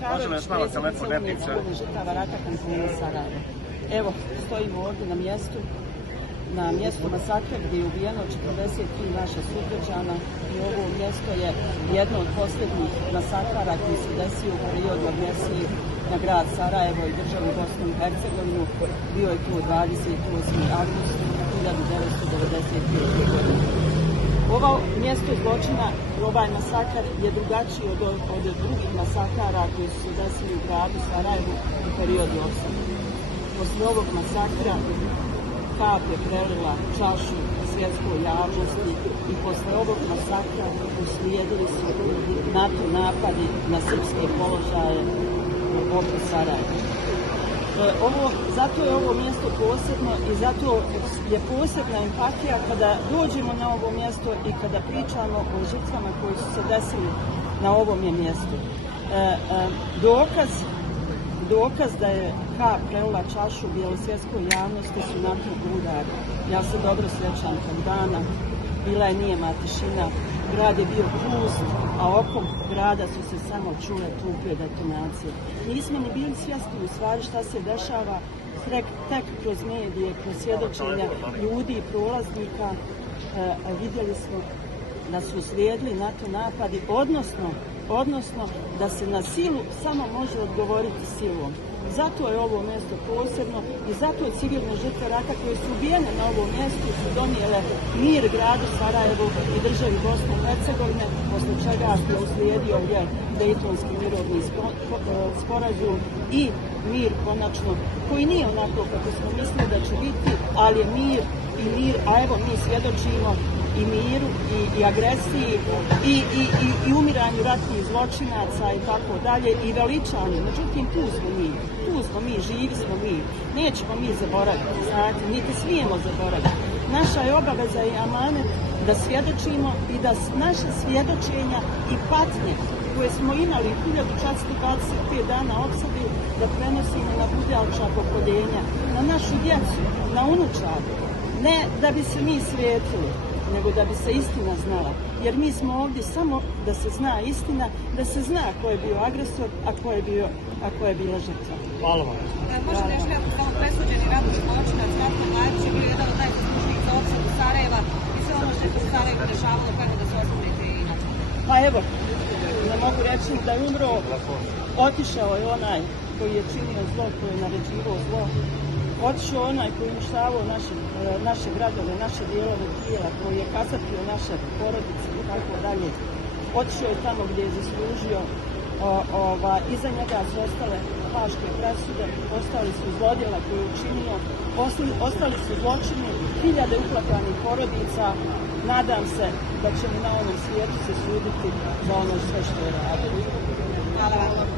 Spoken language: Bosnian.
Karović, predsjednica Unije civilnih žrtava rata Kantona Sarajevo. Evo, stojimo ovdje na mjestu masakra gdje je ubijeno 43 naša sugrađana i ovo mjesto je jedno od posljednjih masakara koji se desio u periodu agresije na grad Sarajevo i državu Bosnu i Hercegovinu. Bio je tu 28. avgust 1995. godine. Ovo mjesto zločina, ovaj masakar je drugačiji od drugih masakara koji su se desili u gradu Sarajevu u periodu opsade. Poslije ovog masakra kap je prelila čašu svjetskoj javnosti i posle ovog masakra uslijedili su NATO napadi na srpske položaje oko Sarajeva. Zato je ovo mjesto posebno i zato je posebna empatija kada dođemo na ovo mjesto i kada pričamo o žrtvama koji su se desili na ovom mjestu. Dokaz da je kap prelila čašu bjelosvjetskoj javnosti su NATO udari. Ja se dobro sjećam tog dana, bila je nijema tišina, grad je bio pust, a oko grada su se samo čule tupe detonacije. Nismo ni bili svjesni u stvari šta se dešava, tek kroz medije, kroz svjedočenja ljudi i prolaznika vidjeli smo da su uslijedili NATO napadi, odnosno da se na silu samo može odgovoriti silom. Zato je ovo mjesto posebno i zato civilne žrtve rata koje su ubijene na ovom mjestu su donijele mir gradu Sarajevu i državi Bosne i Hercegovine, posle čega je uslijedio Dejtonski mirovni sporazum i mir konačno, koji nije onako kako smo mislili da će biti, ali je mir, a evo mi svjedočimo i miru, i agresiji, i umiranju ratnih zločinaca i tako dalje, i veličanju. Međutim, tu smo mi, živi smo mi. Nećemo mi zaboraviti, znate, niti smijemo zaboraviti. Naša je obaveza i amanet da svjedočimo i da naše svjedočenja i patnje koje smo imali 1425 dana opsade, da prenosimo na buduća pokoljenja, na našu djecu, na unučad. Ne da bi se mi svijetili, nego da bi se istina znala. Jer mi smo ovdje samo da se zna istina, da se zna ko je bio agresor, a ko je bila žrtva. Hvala vam. Može nešto kao presuđeni ratni zločinac Ratko Mladić je bio jedan od najzaslužnijih za opsadu Sarajeva i sve ono što se u Sarajevu dešavalo, kako da se osvrnete i na to? Pa evo, ne mogu reći da je umro, otišao je onaj koji je činio zlo, koji je naređivao zlo. Otišao onaj koji je uništavao naše gradove, naše dijelove tijela, koji je kasapio naše porodice i tako dalje. Otišao je tamo gdje je zaslužio, iza njega su ostale haške presude, ostali su zlodjela koje je učinio, ostali su zločini, hiljade uplakanih porodica. Nadam se da ćemo na ovom svijetu se suditi za ono sve što je radio. Hvala vam.